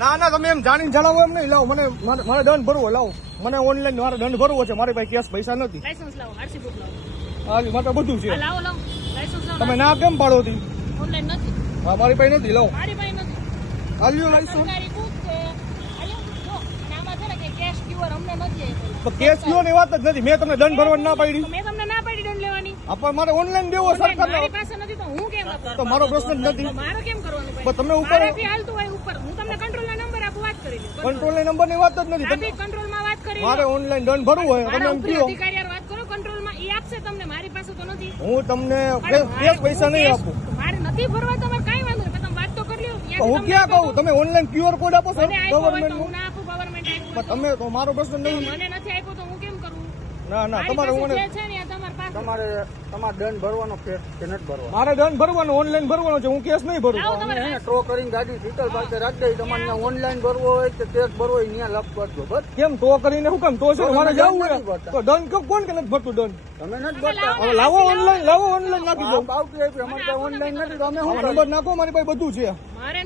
ના ના તમે એમ જાણીને જણાવો એમ નહીં. લાવો મને મારે દંડ ભરવો. લાવો મને ઓનલાઈન મારે દંડ ભરવો છે. મારી પાસે કેશ પૈસા નથી. લાયસન્સ લાવો, આરસી બુક લાવો. હા મારે બધું છે. લાવો લાવો લાયસન્સ લાવો. તમે ના કેમ પાડો હતી? ઓનલાઈન નથી. હા મારી પાસે નથી. લાવો મારી પાસે નથી. આલ્યો લાયસન્સ. સરકારી બુક છે. આલ્યો જો અને આમાં છે ને કે કેશ ક્યુઆર અમને નથી આપ્યો. તો કેશ કયો ની વાત જ નથી. મેં તમને દંડ ભરવાની ના પાડી. તો મેં તમને ના પાડી દંડ લેવાની. પણ મારે ઓનલાઈન દેવો સરકાર. મારી પાસે નથી તો હું કેમ આપું? તો મારો પ્રશ્ન જ નથી. તો મારે કેમ કરવાનું પણ ભાઈ? તમે ઉપર મારાથી હાલતું હોય ઉપર. હું તમને કંટ્રોલના નંબર આપું, વાત કરી લો. કંટ્રોલ નંબર ની વાત જ નથી. આપી કંટ્રોલમાં વાત કરી લો. મારે ઓનલાઈન દંડ ભરવું હોય તમે મારા એમ ઉપરી કહો. અધિકારી હારે વાત કરો, કંટ્રોલમાં ઈ આપશે તમને. મારી પાસે તો નથી. હું તમને કેશ પૈસા નહીં આપું. મારે નથી ભરવા તમારે કાંઈ વાંધો નહીં. પણ તમે વાત તો કરી લો. હું ક્યાં કહું? તમે ઓનલાઈન ક્યુઆર કોડ આપો સર મને આપ્યો હોય તો ગવર્મેન્ટ હું ના આપું. ગવર્મેન્ટ આપ્યું હોય તમે તો મારો પ્રશ્ન તો નહીં. મને નથી આપ્યો તો હું કેમ કરું? ના ના મારી તમારે પાસે મને જે છે ને એ તમારી પાસે. તમારે દંડ ભરવાનો કે નથી ભરવાનો? મારે દંડ ભરવાનો ઓનલાઈન ભરવાનો છે. હું કેસ નહીં ભરું. લાવો તમારે એને ટ્રો કરીને ગાડી ડિટેલ પાસે રાખી દઈ. તમારે ત્યાં ઓનલાઈન ભરવો હોય કે ચેક ભરવો હોય ત્યાં લખ કરજો. બસ કેમ તો કરીને હું કેમ તો છે તો મારે તમે જવું દંડ નથી હોય ભરતા. તો દંડ કોણ કે નથી ભરતું દંડ? તમે નથી ભરતા. હવે લાવો ઓનલાઈન નાખી દો. આવતી આપી અમારે ત્યાં ઓનલાઈન નથી તો અમે શું નંબર નાખો મારી પાસે બધું છે. મારે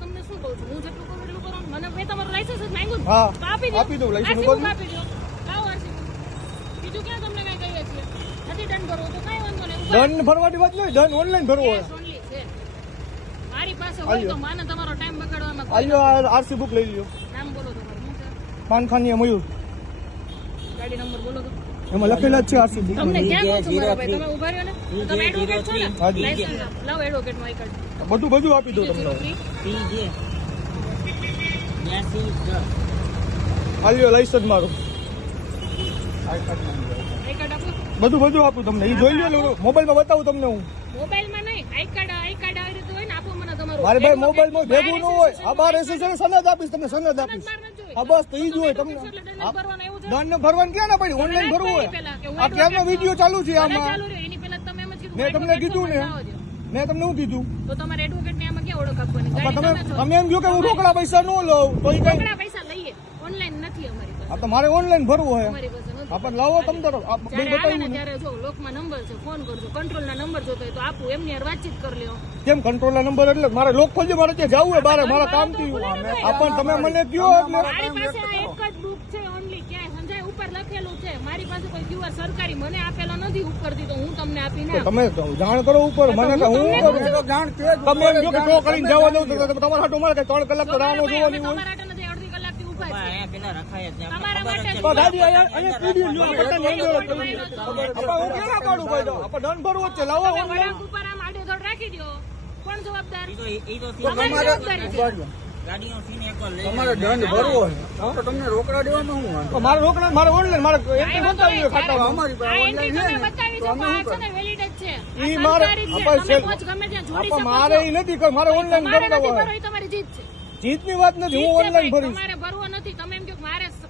તમને શું કહું છું? હું જેટલું કરું એટલું કરો. મને મેં તમારું લાયસન્સ જ માંગ્યું ને. હા તો આપી આપી દઉં લાયસન્સ RC ઉપર. બુક આપી દો. લાવો RC બુક. બીજું ક્યાં તમને કઈ કહીએ છીએ? નથી દંડ ભરવો તો કાંઈ વાંધો નહીં. ઉપર દંડ ભરવાની વાત નહીં. દંડ ઓનલાઈન ભરવો હોય. cash only છે. મારી પાસે હોય તો માને તમારો ટાઈમ બગાડવામાં કોઈ આલ્યો આરસી બુક લઈ લ્યો. નામ બોલો તમારું. શું છે? પાનખાનીયા મયુર ગાડી નંબર બોલો તો. એમાં લખેલા જ છે આરસી બુક. તમને ક્યાં કહું છું મારા ભાઈ? તમે ઉભા રહ્યો ને. તમે એડવોકેટ છો ને? હાજી. લાયસન્સ આપો. લાવો એડવોકેટનું આઈ કાર્ડ. બધું આપી દઉં તમને. આલ્યો લાયસન્સ મારું. આઈ કાર્ડ આપો. બધું આપું તમને. એ જોઈ લો. મોબાઈલમાં બતાવું તમને હું. મોબાઈલમાં નહીં. આઈ કાર્ડ આવી રીતે હોય ને આપો મને તમારું. મારે ભાઈ મોબાઈલમાં ભેગું ન હોય. આ બાર એસોસિએશન સનદ આપીશ તમને. સનદ આપીશ. હા બસ તો ઈ જ હોય તમને. દંડ ભરવાનું ક્યાં ના પડી? ઓનલાઈન ભરવું હોય. આ ક્યારનો વિડીયો ચાલુ છે આમાં. એની પહેલા તમે એમ જ કીધું મેં તમને કીધું ને. મેં તમને શું કીધું? તો તમારે એડવોકેટ ને આમાં ક્યાં ઓળખ આપવાની? પણ ગાડી તમે અમે એમ કહ્યું કે હું રોકડા પૈસા ન લઉં તો ઈ કઈ. રોકડા પૈસા લઈએ. ઓનલાઈન નથી અમારી પાસે. આ તો મારે ઓનલાઈન ભરવું હોય. અમારી પાસે નથી. આપણે લાવો તમે તો જ્યારે આવે ને બતાવ્યું ને. ત્યારે જો લોકમાં નંબર છે, ફોન કરજો. કંટ્રોલના નંબર જોતો હોય તો આપું. એમની હારે વાતચીત કરી લ્યો. કેમ કંટ્રોલ નંબર એટલે મારે લોક ખોલજો. મારે ત્યાં જવું હોય બારે મારા કામથી. આપણ તમે મને કયો એટલે મારી પાસે આ એક જ બુક છે ઓનલી. ક્યાંય સંજય ઉપર લખેલું છે. મારી પાસે કોઈ ક્યુઆર સરકારી મને આપેલો નથી ઉપરથી. તો હું તમને આપીને તો તમે જાણ કરો ઉપર. મને તો હું કરું. તો જાણ તે જ તમે એમ કહો કે ટો કરીને જવા દઉં તો તમારા હાટું મારે કે 3 કલાક તો રાહ નો જોવાની હોય. તમારા માટે નથી. અડધી કલાકથી ઊભા છે. તમારા તો માટે ગાડી અહીંયા પીડી લ્યો કરતા નહીં લ્યો. આપણે હું ક્યાં પાડું ભાઈ? તો આપણે દંડ ભરવો જ છે. લાવો તમે ઓનલાઈન. વળાંક ઉપર આમ આડેધડ રાખી દો. કોણ જવાબદાર? તો તમારી જવાબદારી છે. તમારે દંડ ભરવો હોય તો તમને રોકડા દેવામાં શું વાંધો? તો મારે રોકડા મારે ઓનલાઈન મારે એન્ટ્રી વાંધો બતાવી નહીં. ખાતામાં. અમારી આ પાસે એન્ટ્રી ઓનલાઈન તમે છે ને બતાવી શકો. આ છે ને valid જ છે. આ ઈ મારે સરકારી છે. આપણે તમે પોચ ગમે ત્યાં જોડી આપણે શકો મારે છો. ઈ નથી કે મારે ઓનલાઈન તમારે કરતા નથી હોય. ભરવું એ તમારી જીત છે. જીતની વાત નથી. હું જીત છે ઓનલાઈન ભાઈ. ભરીશ.